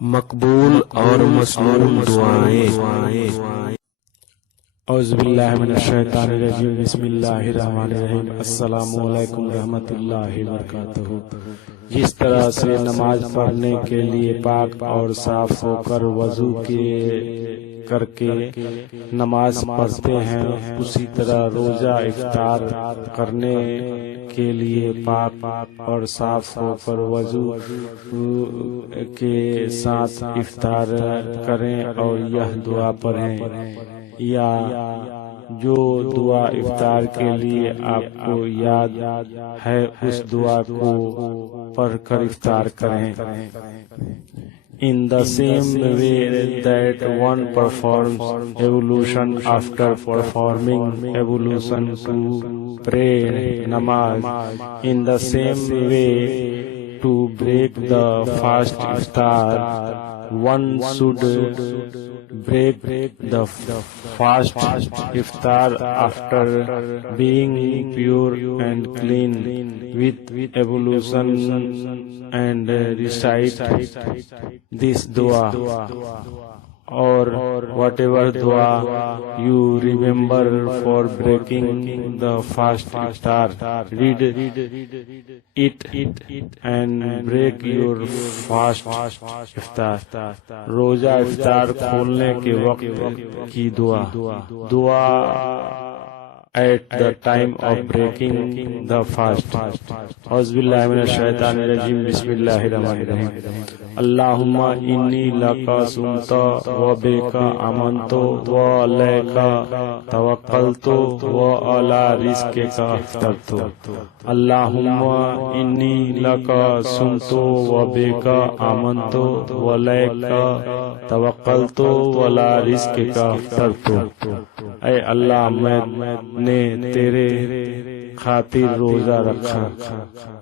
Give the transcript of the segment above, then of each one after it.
مقبول اور مسموع دعائیں۔ اعوذ باللہ من الشیطان الرجیم، بسم اللہ الرحمن الرحیم۔ السلام علیکم ورحمۃ اللہ وبرکاتہ۔ جس طرح سے نماز پڑھنے کے لیے پاک اور صاف ہو کر وضو کر کے نماز پڑھتے ہیں، اسی طرح روزہ افطار کرنے کے لیے پاک اور صاف ہو کر وضو کے ساتھ افطار کریں اور یہ دعا پڑھیں، یا جو دعا افطار کے لیے آپ کو یاد ہے اس دعا کو پڑھ کر افطار کریں۔ In the same way that one performs ablution after performing ablution to pray namaz, in the same way to break the fast iftar, one should break the fast iftar after being pure and clean with ablution and recite this dua, or whatever dua you remember for breaking the fast iftar. Read it and break your fast iftar. روزہ افطار کھولنے کے وقت کی دعا at the time of breaking the fast. اعوذ باللہ من الشیطان الرجیم، بسم اللہ الرحمن الرحیم۔ اللہم انی لکا سمت و بیکا آمنت و علیکا توکلت و علی رزقک افطرت۔ اللہم انی لکا سمت و بیکا آمنت و علیکا توکلت و علی رزقک افطرت۔ اے اللہ، میں نے تیرے خاطر روزہ رکھا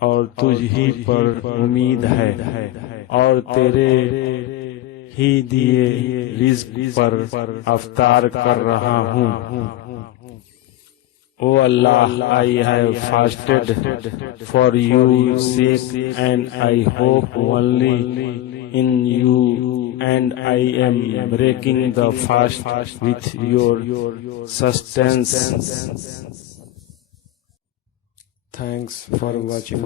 اور تجھ ہی پر امید ہے، اور تیرے ہی دیے رزق پر افطار کر رہا ہوں۔ O Allah, I have fasted for your sake and I hope only in you, and I am breaking the fast with your sustenance. Thanks for watching.